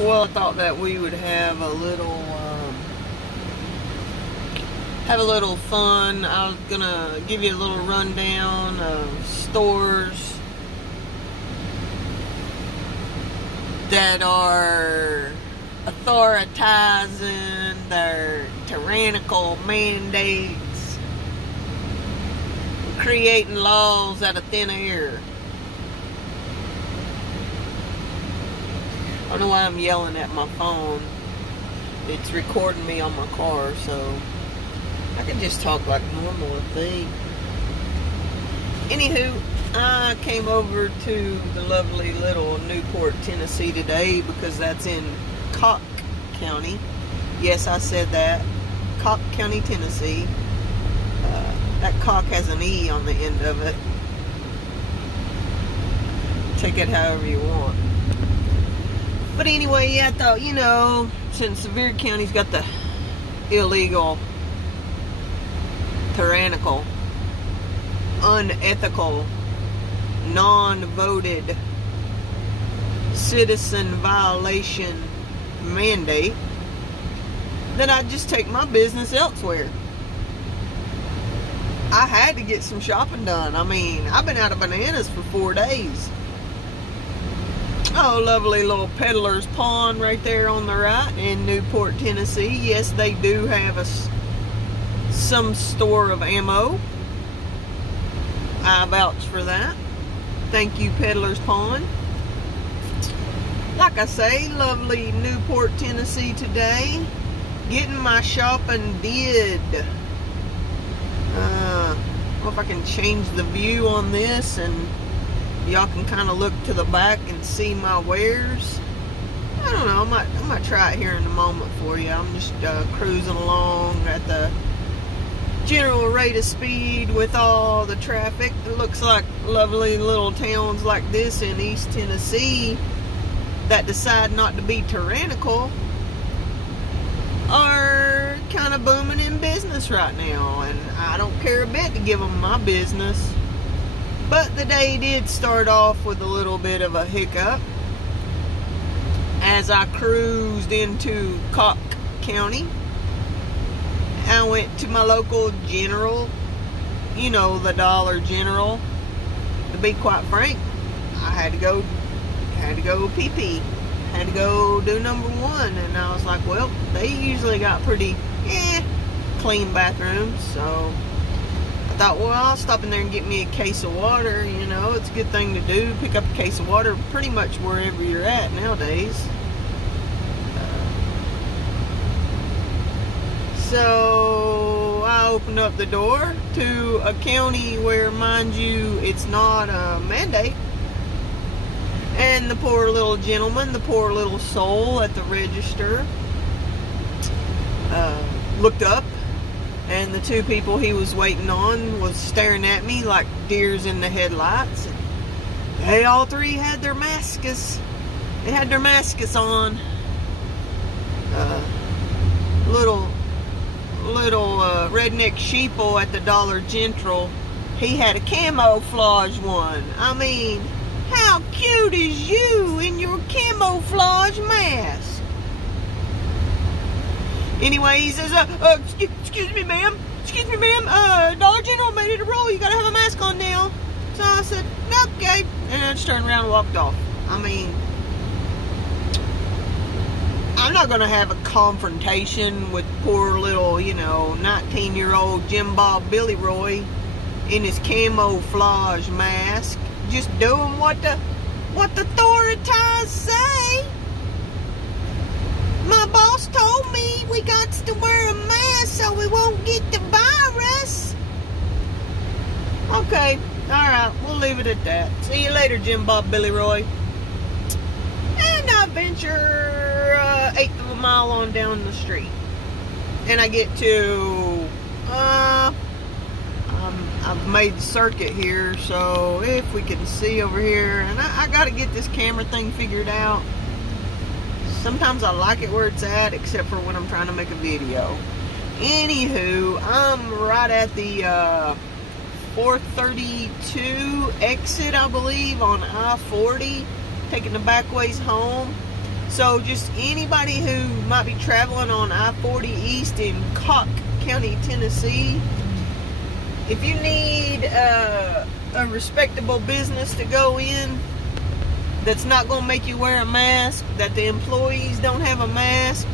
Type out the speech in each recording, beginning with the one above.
Well, I thought that we would have a little fun. I was gonna give you a little rundown of stores that are authoritizing their tyrannical mandates, creating laws out of thin air. I don't know why I'm yelling at my phone. It's recording me on my car, so I can just talk like normal, I think. Anywho, I came over to the lovely little Newport, Tennessee today because that's in Cock County. Yes, I said that. Cock County, Tennessee. That Cock has an E on the end of it. Take it however you want. But anyway, yeah, I thought, you know, since Sevier County's got the illegal, tyrannical, unethical, non-voted citizen violation mandate, then I'd just take my business elsewhere. I had to get some shopping done. I mean, I've been out of bananas for 4 days. Oh, lovely little Peddler's Pond right there on the right in Newport, Tennessee. Yes, they do have some store of ammo. I vouch for that. Thank you, Peddler's Pond. Like I say, lovely Newport, Tennessee today. Getting my shopping did. I don't know if I can change the view on this and y'all can kind of look to the back and see my wares. I don't know. I might try it here in a moment for you. I'm just cruising along at the general rate of speed with all the traffic. It looks like lovely little towns like this in East Tennessee that decide not to be tyrannical are kind of booming in business right now, and I don't care a bit to give them my business. But the day did start off with a little bit of a hiccup as I cruised into Cock County. I went to my local General, you know, the Dollar General. To be quite frank, I had to go pee-pee. Had to go do number one, and I was like, well, they usually got pretty clean bathrooms, so I thought, well, I'll stop in there and get me a case of water. You know, it's a good thing to do. Pick up a case of water pretty much wherever you're at nowadays. So I opened up the door to a county where, mind you, it's not a mandate. And the poor little gentleman, the poor little soul at the register, looked up, and the two people he was waiting on was staring at me like deers in the headlights. And they all three had their masks. They had their masks on. Little redneck sheeple at the Dollar General, he had a camouflage one. I mean, how cute is you in your camouflage mask? Anyway, he says, excuse me, ma'am. Excuse me, ma'am. Dollar General made it a rule. You gotta have a mask on now. So I said, okay. And I just turned around and walked off. I mean, I'm not gonna have a confrontation with poor little, 19-year-old Jim Bob Billy Roy in his camouflage mask, just doing what the authorities say. My boss told me we got to wear a mask so we won't get the virus. Okay, alright, we'll leave it at that. See you later, Jim Bob Billy Roy. And I venture 1/8 of a mile on down the street. And I get to, I've made the circuit here, so if we can see over here, and I gotta get this camera thing figured out. Sometimes I like it where it's at, except for when I'm trying to make a video. Anywho, I'm right at the 432 exit, I believe, on I-40, taking the back ways home. So just anybody who might be traveling on I-40 East in Cocke County, Tennessee, if you need a respectable business to go in that's not going to make you wear a mask, that the employees don't have a mask,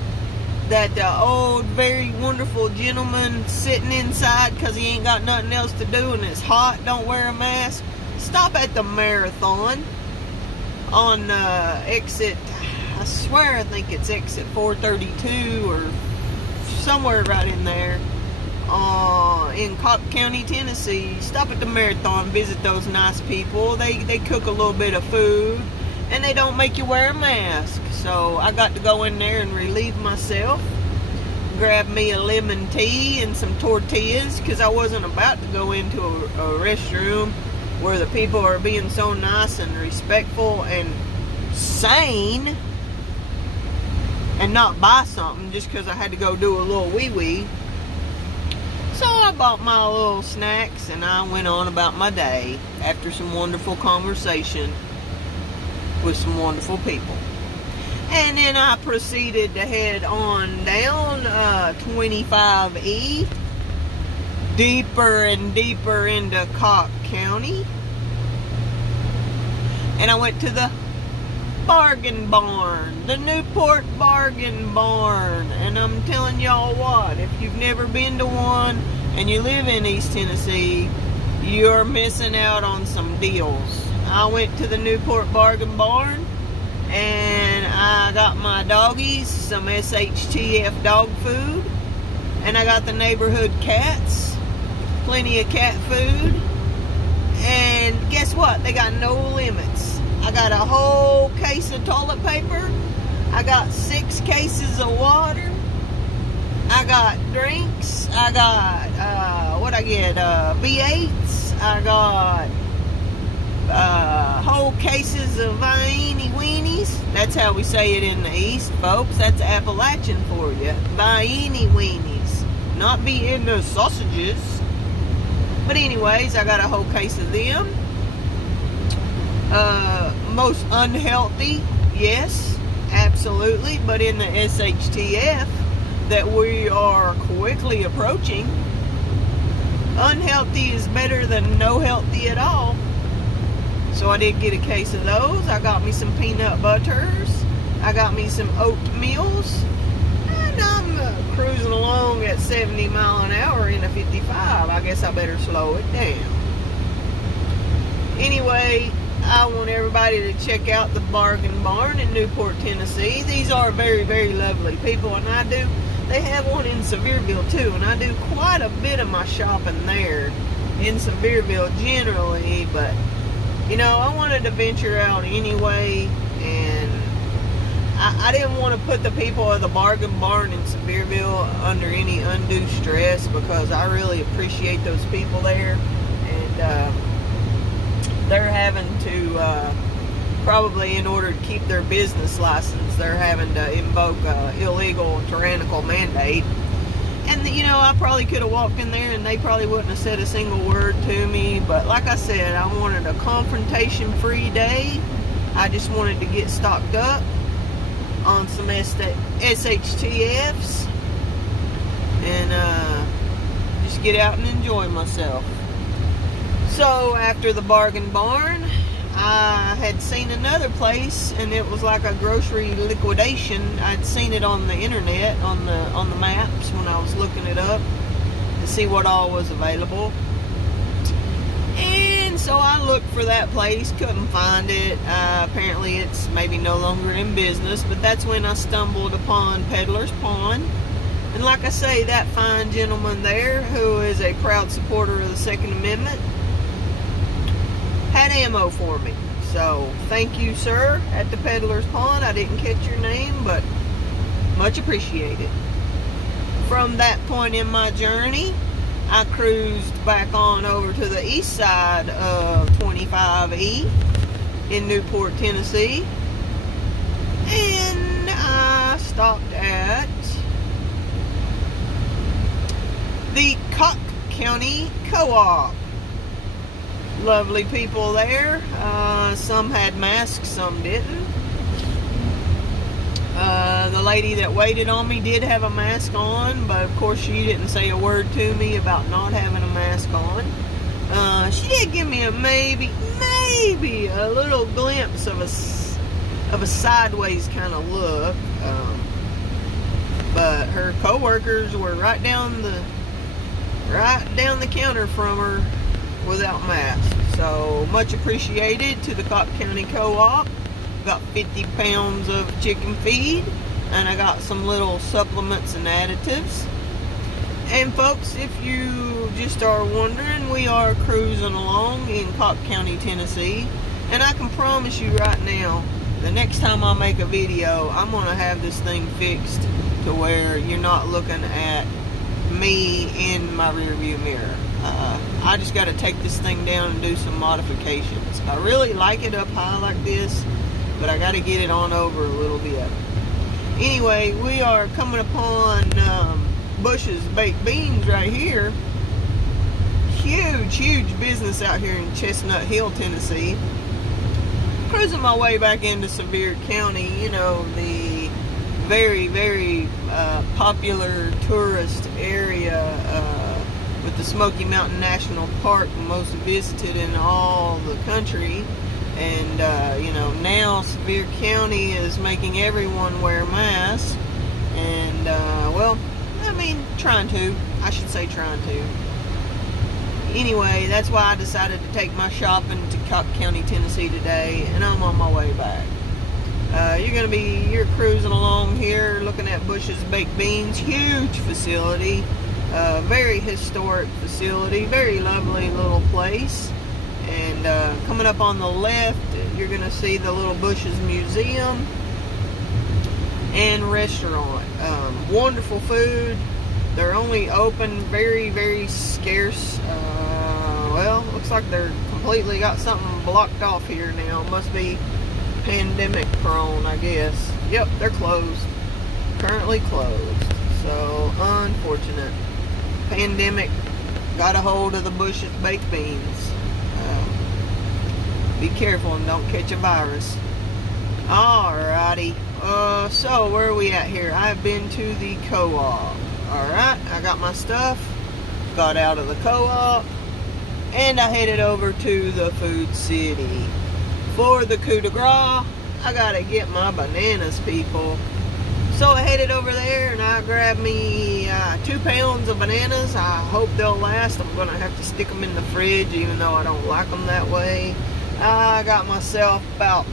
that the old, very wonderful gentleman sitting inside because he ain't got nothing else to do and it's hot, don't wear a mask, stop at the Marathon on exit, I swear I think it's exit 432 or somewhere right in there, in Cocke County, Tennessee. Stop at the Marathon, visit those nice people. They cook a little bit of food and they don't make you wear a mask. So I got to go in there and relieve myself, grab me a lemon tea and some tortillas, because I wasn't about to go into a restroom where the people are being so nice and respectful and sane, and not buy something just because I had to go do a little wee-wee. So I bought my little snacks and I went on about my day after some wonderful conversation with some wonderful people. And then I proceeded to head on down 25E, deeper and deeper into Cocke County. And I went to the bargain barn, the Newport bargain barn. And I'm telling y'all what, if you've never been to one and you live in East Tennessee, you're missing out on some deals. I went to the Newport bargain barn and I got my doggies some SHTF dog food, and I got the neighborhood cats plenty of cat food. And guess what? They got no limits. I got a whole case of toilet paper. I got 6 cases of water. I got drinks. I got, what I get, V8s. I got whole cases of Vienny weenies. That's how we say it in the East, folks. That's Appalachian for you. Vienny weenies. Not Vienna sausages. But anyways, I got a whole case of them. Most unhealthy, yes, absolutely. But in the SHTF that we are quickly approaching, unhealthy is better than no healthy at all. So I did get a case of those. I got me some peanut butters. I got me some oatmeals. And I'm cruising along at 70 miles an hour in a 55. I guess I better slow it down. Anyway, I want everybody to check out the Bargain Barn in Newport, Tennessee. These are very, very lovely people, and they have one in Sevierville too, and I do quite a bit of my shopping there in Sevierville generally, but you know, I wanted to venture out anyway, and I didn't want to put the people of the Bargain Barn in Sevierville under any undue stress, because I really appreciate those people there, and they're having to, probably in order to keep their business license, they're having to invoke an illegal tyrannical mandate. And, you know, I probably could have walked in there and they probably wouldn't have said a single word to me. But like I said, I wanted a confrontation-free day. I just wanted to get stocked up on some SHTFs. And just get out and enjoy myself. So, after the Bargain Barn, I had seen another place, and it was like a grocery liquidation. I'd seen it on the internet, on the maps when I was looking it up to see what all was available. And so I looked for that place, couldn't find it. Apparently it's maybe no longer in business, but that's when I stumbled upon Peddler's Pond. And like I say, that fine gentleman there, who is a proud supporter of the Second Amendment, had ammo for me. So thank you, sir, at the Peddler's Pond. I didn't catch your name, but much appreciated. From that point in my journey, I cruised back on over to the east side of 25E in Newport, Tennessee, and I stopped at the Cocke County Co-op. Lovely people there. Some had masks, some didn't. The lady that waited on me did have a mask on, but of course she didn't say a word to me about not having a mask on. She did give me a maybe a little glimpse of a sideways kind of look, but her co-workers were right down the counter from her without masks. So much appreciated to the Cobb County Co-op. Got 50 pounds of chicken feed, and I got some little supplements and additives. And folks, if you just are wondering, we are cruising along in Cobb County, Tennessee, and I can promise you right now, the next time I make a video, I'm going to have this thing fixed to where you're not looking at me in my rearview mirror. I just got to take this thing down and do some modifications. I really like it up high like this, but I got to get it on over a little bit. Anyway, we are coming upon Bush's Baked Beans right here. Huge business out here in Chestnut Hill, Tennessee. Cruising my way back into Sevier County, you know, the very popular tourist area with the Smoky Mountain National Park, most visited in all the country. And you know, now Sevier County is making everyone wear masks, and well, I mean, trying to. Anyway, that's why I decided to take my shopping to Cobb County, Tennessee today, and I'm on my way back. You're cruising along here looking at Bush's Baked Beans. Huge facility, very historic facility, very lovely little place. And coming up on the left, you're going to see the little Bush's Museum and restaurant. Wonderful food. They're only open very scarce. Well, looks like they're completely got something blocked off here now. Must be pandemic prone, I guess. Yep, they're closed. Currently closed. So, unfortunate. Pandemic got a hold of the Bush's Baked Beans. Be careful and don't catch a virus. Alrighty. So where are we at here? I've been to the co-op. Alright, I got my stuff. Got out of the co-op. And I headed over to the Food City. For the coup de grace, I gotta get my bananas, people. So I headed over there and I grabbed me 2 pounds of bananas. I hope they'll last. I'm gonna have to stick them in the fridge even though I don't like them that way. I got myself about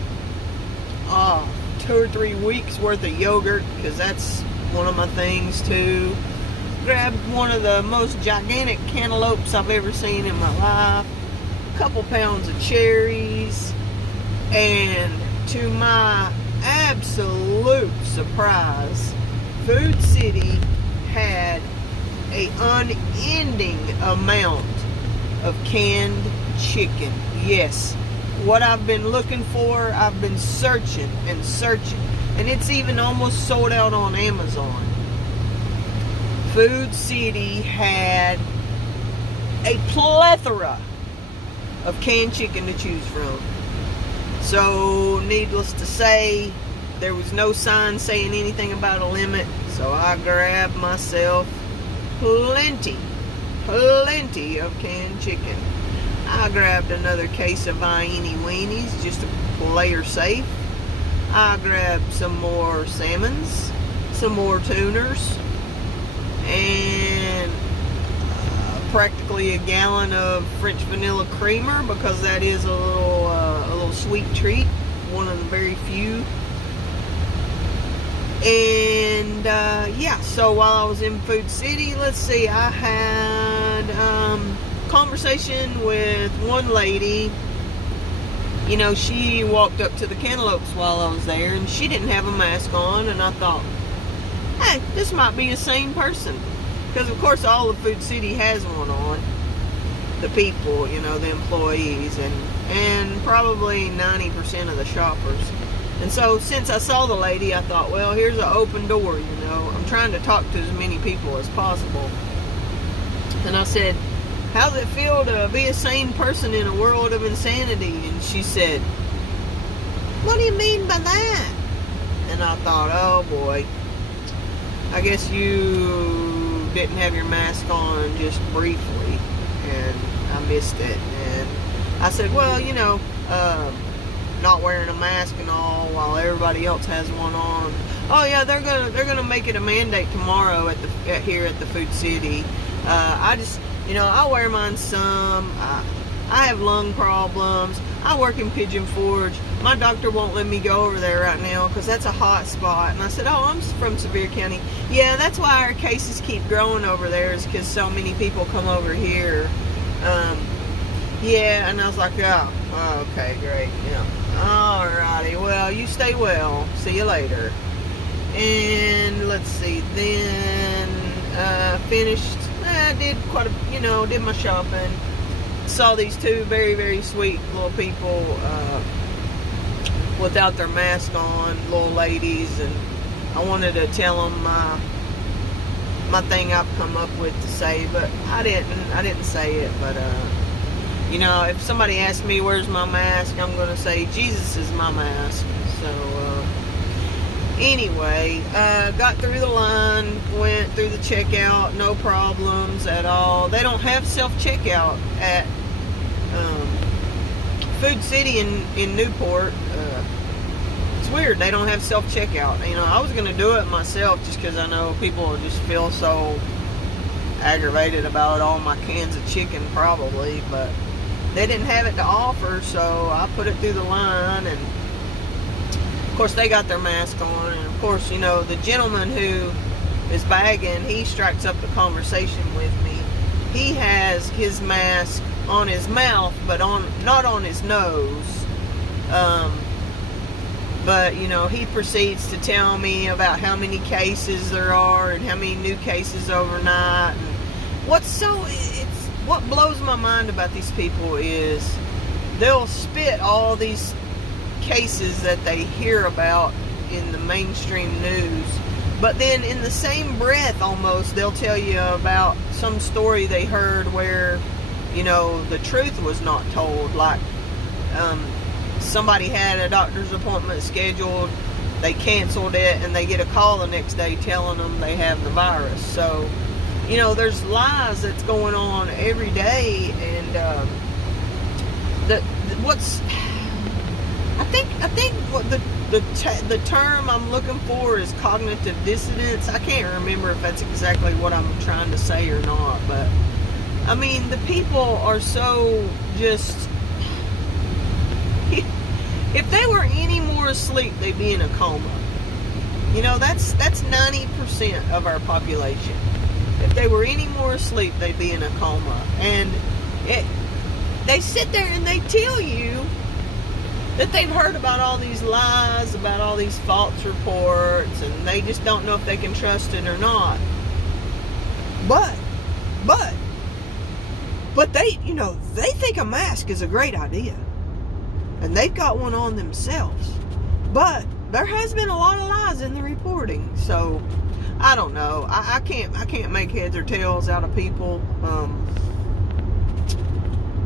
2 or 3 weeks worth of yogurt, because that's one of my things too. Grabbed one of the most gigantic cantaloupes I've ever seen in my life. A couple pounds of cherries. And to my absolute surprise, Food City had an unending amount of canned chicken. Yes. What I've been looking for, I've been searching and searching, and it's even almost sold out on Amazon. Food City had a plethora of canned chicken to choose from. So, needless to say, there was no sign saying anything about a limit, so I grabbed myself plenty of canned chicken. I grabbed another case of Viennese weenies just to play her safe. I grabbed some more salmons, some more tuners, and practically a gallon of French vanilla creamer, because that is a little sweet treat, one of the very few. And yeah, so while I was in Food City, let's see, I had conversation with one lady. You know, she walked up to the cantaloupes while I was there, and she didn't have a mask on, and I thought, hey, this might be the same person, because of course all of Food City has one on. The people, you know, the employees, and probably 90% of the shoppers. And so since I saw the lady, I thought, well, here's an open door, you know. I'm trying to talk to as many people as possible. And I said, how's it feel to be a sane person in a world of insanity? And she said, what do you mean by that? And I thought, oh boy, I guess you didn't have your mask on just briefly, and I missed it. And I said, well, you know, not wearing a mask and all while everybody else has one on. Oh yeah, they're gonna make it a mandate tomorrow here at the Food City. I just, you know, I wear mine some. I have lung problems. I work in Pigeon Forge. My doctor won't let me go over there right now because that's a hot spot. And I said, oh, I'm from Sevier County. Yeah, that's why our cases keep growing over there, is because so many people come over here. Yeah, and I was like, oh, okay, great, yeah. Alrighty, well, you stay well. See you later. And let's see, then finished. I did quite a, you know, did my shopping. Saw these two very, very sweet little people without their mask on, little ladies, and I wanted to tell them my thing I've come up with to say, but I didn't say it. But you know, if somebody asks me where's my mask, I'm gonna say Jesus is my mask. So anyway, got through the line, went through the checkout, no problems at all. They don't have self-checkout at Food City in Newport. It's weird, they don't have self-checkout. You know, I was going to do it myself just because I know people just feel so aggravated about all my cans of chicken probably, but they didn't have it to offer, so I put it through the line, and of course they got their mask on, and of course, you know, the gentleman who is bagging, he strikes up the conversation with me. He has his mask on his mouth, but not on his nose. But you know, he proceeds to tell me about how many cases there are and how many new cases overnight. And what blows my mind about these people is they'll spit all these cases that they hear about in the mainstream news, but then in the same breath almost they'll tell you about some story they heard where, you know, the truth was not told. Like somebody had a doctor's appointment scheduled, they canceled it, and they get a call the next day telling them they have the virus. So, you know, there's lies that's going on every day, and I think what the term I'm looking for is cognitive dissonance. I can't remember if that's exactly what I'm trying to say or not, but I mean, the people are so just, if they were any more asleep, they'd be in a coma. You know, that's 90% of our population. If they were any more asleep, they'd be in a coma. And they sit there and they tell you that they've heard about all these lies, about all these false reports, and they just don't know if they can trust it or not. But they, you know, they think a mask is a great idea. And they've got one on themselves. But there has been a lot of lies in the reporting. So, I don't know. I can't make heads or tails out of people.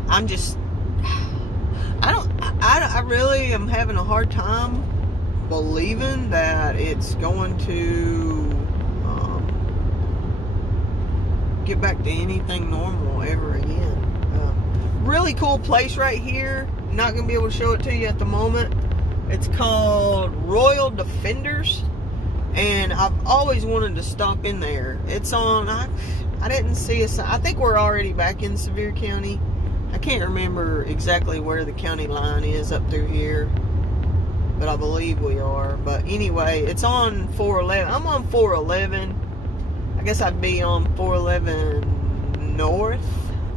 I'm just, I really am having a hard time believing that it's going to get back to anything normal ever again. Really cool place right here. Not going to be able to show it to you at the moment. It's called Royal Defenders, and I've always wanted to stop in there. It's on, I didn't see a sign. I think we're already back in Sevier County. I can't remember exactly where the county line is up through here, but I believe we are. But anyway, it's on 411. I'm on 411. I guess I'd be on 411 North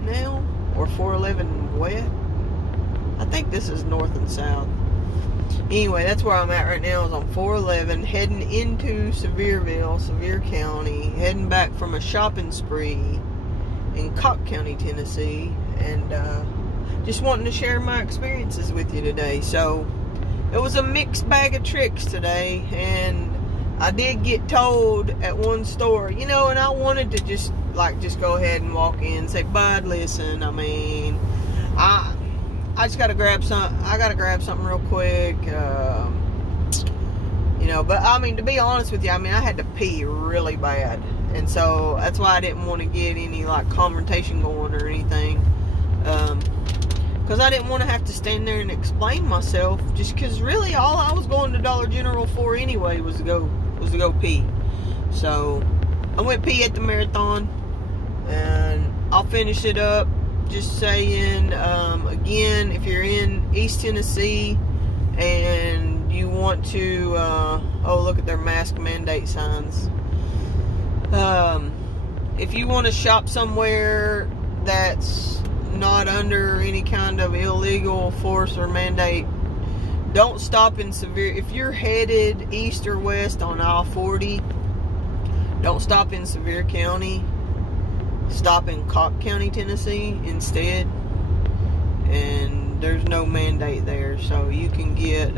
now, or 411 West. I think this is north and south. Anyway, that's where I'm at right now, is on 411, heading into Sevierville, Sevier County, heading back from a shopping spree in Cobb County, Tennessee, and just wanting to share my experiences with you today. So, it was a mixed bag of tricks today, and I did get told at one store, you know, and I wanted to just go ahead and walk in and say, bud, listen, I mean, I just gotta grab some. I gotta grab something real quick. You know, but I mean, to be honest with you, I mean, I had to pee really bad. And so that's why I didn't want to get any like confrontation going or anything. Because I didn't want to have to stand there and explain myself. Just because really all I was going to Dollar General for anyway was to go pee. So I went pee at the marathon. And I'll finish it up just saying, again, if you're in East Tennessee and you want to, oh, look at their mask mandate signs. If you want to shop somewhere that's not under any kind of illegal force or mandate, don't stop in Sevier. If you're headed east or west on I-40, don't stop in Sevier County. Stop in Cocke County, Tennessee instead. And there's no mandate there, so you can get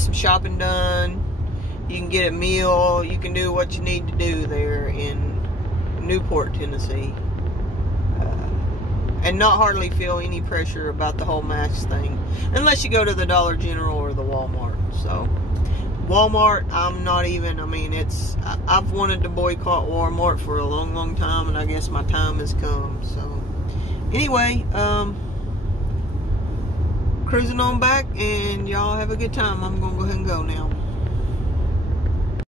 some shopping done. You can get a meal. You can do what you need to do there in Newport, Tennessee, and not hardly feel any pressure about the whole mask thing, unless you go to the Dollar General or the Walmart. So Walmart, I'm not even, I mean, I've wanted to boycott Walmart for a long, long time, and I guess my time has come. So anyway, cruising on back, and y'all have a good time. I'm gonna go ahead and go now.